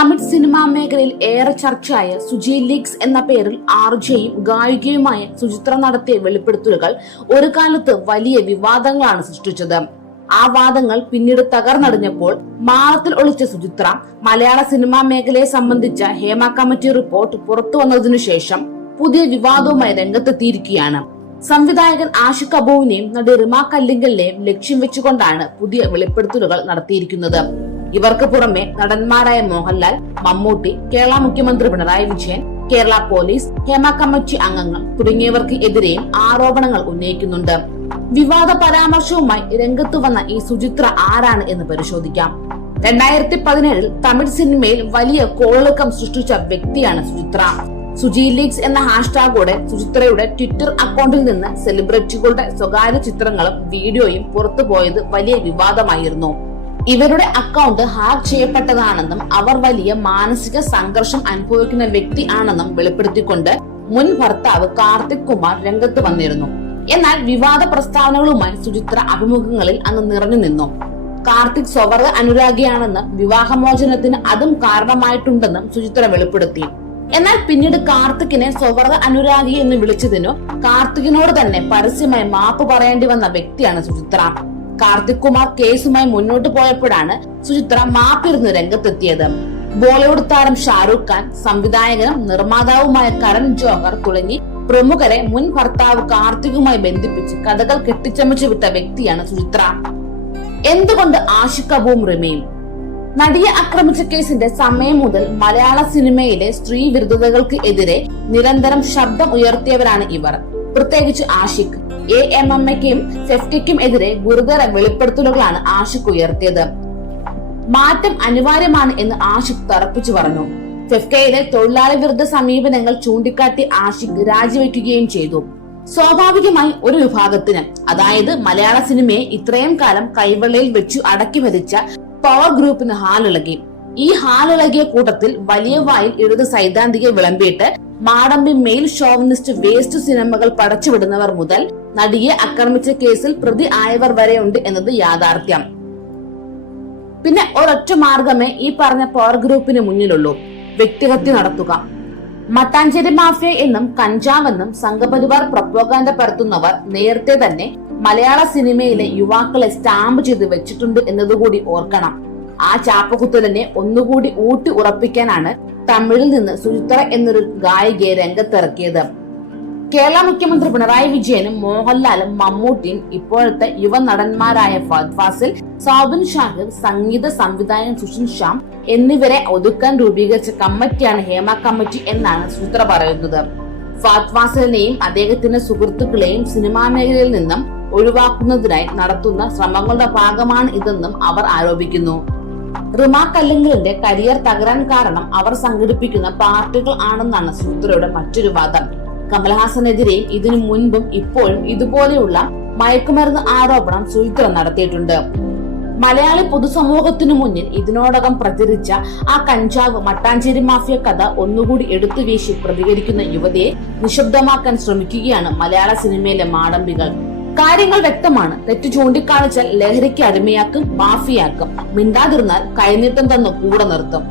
Tamil cinema മേഖലയിൽ ഏറെ ചർച്ചയായ Suji leagues എന്ന പേരിൽ ആർജയും ഗായികയുമായ സുചിത്ര നടത്തിയ വെളിപ്പെടുത്തലുകൾ ഒരു കാലത്ത് വലിയ വിവാദങ്ങളാണ് സൃഷ്ടിച്ചത്. ആ വാദങ്ങൾ പിന്നീട് തകർന്നടിഞ്ഞപ്പോൾ മാളത്തിൽ ഒളിച്ച സുചിത്ര മലയാള സിനിമാ മേഖലയെ സംബന്ധിച്ച ഹേമ കമ്മിറ്റി റിപ്പോർട്ട് പുറത്തു വന്നതിനു ശേഷം പുതിയ വിവാദവുമായി രംഗത്തെത്തിയിരിക്കുകയാണ്. സംവിധായകൻ ആഷിഖ് അബുവിനെയും നടി റിമ കല്ലിങ്കലിനെയും ലക്ഷ്യം വെച്ചുകൊണ്ടാണ് പുതിയ വെളിപ്പെടുത്തലുകൾ നടത്തിയിരിക്കുന്നത്. ഇവർക്ക് പുറമെ നടന്മാരായ മോഹൻലാൽ മമ്മൂട്ടി കേരള മുഖ്യമന്ത്രി പിണറായി വിജയൻ കേരള പോലീസ് ഹേമ കമ്മിറ്റി അംഗങ്ങൾ തുടങ്ങിയവർക്ക് എതിരെയും ആരോപണങ്ങൾ ഉന്നയിക്കുന്നുണ്ട്. വിവാദ പരാമർശവുമായി രംഗത്തു വന്ന ഈ സുചിത്ര ആരാണ് എന്ന് പരിശോധിക്കാം. രണ്ടായിരത്തി പതിനേഴിൽ തമിഴ് സിനിമയിൽ വലിയ കോളിളക്കം സൃഷ്ടിച്ച വ്യക്തിയാണ് സുചിത്ര. സുജി ലീഗ്സ് എന്ന ഹാഷ്ടാഗോടെ സുചിത്രയുടെ ട്വിറ്റർ അക്കൗണ്ടിൽ നിന്ന് സെലിബ്രിറ്റികളുടെ സ്വകാര്യ ചിത്രങ്ങളും വീഡിയോയും പുറത്തുപോയത് വലിയ വിവാദമായിരുന്നു. ഇവരുടെ അക്കൗണ്ട് ഹാക്ക് ചെയ്യപ്പെട്ടതാണെന്നും അവർ വലിയ മാനസിക സംഘർഷം അനുഭവിക്കുന്ന വ്യക്തി ആണെന്നും വെളിപ്പെടുത്തിക്കൊണ്ട് മുൻ ഭർത്താവ് കാർത്തിക് കുമാർ രംഗത്ത് വന്നിരുന്നു. എന്നാൽ വിവാദ പ്രസ്താവനകളുമായി സുചിത്ര അഭിമുഖങ്ങളിൽ അന്ന് നിറഞ്ഞു നിന്നു. കാർത്തിക് സ്വവർഗ അനുരാഗിയാണെന്നും വിവാഹമോചനത്തിന് അതും കാരണമായിട്ടുണ്ടെന്നും സുചിത്ര വെളിപ്പെടുത്തി. എന്നാൽ പിന്നീട് കാർത്തിക്കിനെ സ്വവർഗ അനുരാഗി എന്ന് വിളിച്ചതിനു കാർത്തികിനോട് തന്നെ പരസ്യമായി മാപ്പ് പറയേണ്ടി വന്ന വ്യക്തിയാണ് സുചിത്ര. കാർത്തിക് കുമാർ കേസുമായി മുന്നോട്ട് പോയപ്പോഴാണ് സുചിത്ര മാപ്പിരുന്ന് രംഗത്തെത്തിയത്. ബോളിവുഡ് താരം ഷാരൂഖ് ഖാൻ സംവിധായകനും നിർമ്മാതാവുമായ കരൺ ജോഹർ തുടങ്ങി പ്രമുഖരെ മുൻ ഭർത്താവ് കാർത്തികുമായി ബന്ധിപ്പിച്ച് കഥകൾ കെട്ടിച്ചമച്ചു വിട്ട വ്യക്തിയാണ് സുചിത്ര. എന്തുകൊണ്ട് ആഷിഖ് അബുവും റിമയും നടിയെ ആക്രമിച്ച കേസിന്റെ സമയം മുതൽ മലയാള സിനിമയിലെ സ്ത്രീ വിരുദ്ധതകൾക്ക് എതിരെ നിരന്തരം ശബ്ദം ഉയർത്തിയവരാണ് ഇവർ. പ്രത്യേകിച്ച് ആഷിഖ്. എ എം എം എക്കും സെഫ്റ്റിക്കും എതിരെ ഗുരുതര വെളിപ്പെടുത്തലുകളാണ് ആഷിഖ് ഉയർത്തിയത്. മാറ്റം അനിവാര്യമാണ് എന്ന് ആഷിഖ് തറപ്പിച്ചു പറഞ്ഞു. ഫെഫ്കയിലെ തൊഴിലാളി വിരുദ്ധ സമീപനങ്ങൾ ചൂണ്ടിക്കാട്ടി ആഷിഖ് രാജിവെക്കുകയും ചെയ്തു. സ്വാഭാവികമായി ഒരു വിഭാഗത്തിന് അതായത് മലയാള സിനിമയെ ഇത്രയും കാലം കൈവെള്ളയിൽ വെച്ചു അടക്കി വരിച്ച പവർ ഗ്രൂപ്പിന് ഹാലിളകി ഈ ഹാലിളകിയ കൂട്ടത്തിൽ വലിയ വായിൽ ഇടത് സൈദ്ധാന്തിക വിളമ്പിയിട്ട് മാടമ്പി മെയിൽ ഷോവിനിസ്റ്റ് വേസ്റ്റ് സിനിമകൾ പടച്ചുവിടുന്നവർ മുതൽ നടിയെ ആക്രമിച്ച കേസിൽ പ്രതി ആയവർ വരെ ഉണ്ട് എന്നത് യാഥാർത്ഥ്യം. പിന്നെ ഒരൊറ്റ മാർഗമേ ഈ പറഞ്ഞ പവർ ഗ്രൂപ്പിന് മുന്നിലുള്ളൂ. വ്യക്തിഹത്യ നടത്തുക. മട്ടാഞ്ചേരി മാഫിയ എന്നും കഞ്ചാവെന്നും സംഘപരിവാർ പ്രപ്പോകാന്ത പരത്തുന്നവർ നേരത്തെ തന്നെ മലയാള സിനിമയിലെ യുവാക്കളെ സ്റ്റാമ്പ് ചെയ്ത് വെച്ചിട്ടുണ്ട് എന്നതുകൂടി ഓർക്കണം. ആ ചാപ്പകുത്തലിനെ ഒന്നുകൂടി ഊട്ടി ഉറപ്പിക്കാനാണ് തമിഴിൽ നിന്ന് സുചിത്ര എന്നൊരു ഗായികയെ രംഗത്തിറക്കിയത്. കേരള മുഖ്യമന്ത്രി പിണറായി വിജയനും മോഹൻലാലും മമ്മൂട്ടിയും ഇപ്പോഴത്തെ യുവ നടന്മാരായ ഫഹദ് ഫാസിൽ സൗബിൻ ഷാഹിർ സംഗീത സംവിധായകൻ സുഷിൻ ഷാം എന്നിവരെ ഒതുക്കാൻ രൂപീകരിച്ച കമ്മിറ്റിയാണ് ഹേമ കമ്മിറ്റി എന്നാണ് സുചിത്ര പറയുന്നത്. ഫഹദ് ഫാസിലിനെയും അദ്ദേഹത്തിന്റെ സുഹൃത്തുക്കളെയും സിനിമാ മേഖലയിൽ നിന്നും ഒഴിവാക്കുന്നതിനായി നടത്തുന്ന ശ്രമങ്ങളുടെ ഭാഗമാണ് ഇതെന്നും അവർ ആരോപിക്കുന്നു. റിമ അല്ലെങ്കിലിന്റെ കരിയർ തകരാൻ കാരണം അവർ സംഘടിപ്പിക്കുന്ന പാർട്ടികൾ ആണെന്നാണ് സൂത്രയുടെ മറ്റൊരു വാദം. കമൽഹാസനെതിരെയും ഇതിനു മുൻപും ഇപ്പോഴും ഇതുപോലെയുള്ള മയക്കുമരുന്ന് ആരോപണം സൂത്ര നടത്തിയിട്ടുണ്ട്. മലയാളി പൊതുസമൂഹത്തിനു മുന്നിൽ ഇതിനോടകം പ്രചരിച്ച ആ കഞ്ചാവ് മട്ടാഞ്ചേരി മാഫിയ കഥ ഒന്നുകൂടി എടുത്തു വീശി പ്രതികരിക്കുന്ന യുവതിയെ നിശബ്ദമാക്കാൻ ശ്രമിക്കുകയാണ് മലയാള സിനിമയിലെ മാടമ്പികൾ. കാര്യങ്ങൾ വ്യക്തമാണ്. തെറ്റ് ചൂണ്ടിക്കാണിച്ചാൽ ലഹരിക്ക് അടിമയാക്കും മാഫിയാക്കും. മിണ്ടാതിരുന്നാൽ കൈനീട്ടം തന്നു കൂടെ നിർത്തും.